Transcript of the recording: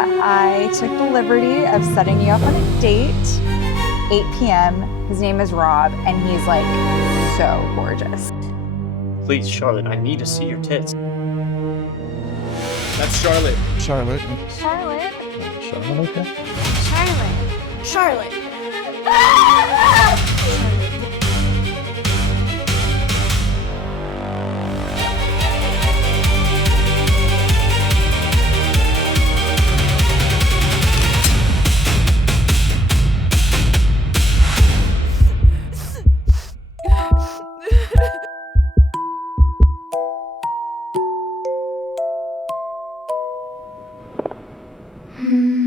I took the liberty of setting you up on a date, 8 p.m. His name is Rob, and he's like so gorgeous. Please, Charlotte, I need to see your tits. That's Charlotte. Charlotte. Charlotte. Charlotte, okay. Charlotte. Hmm.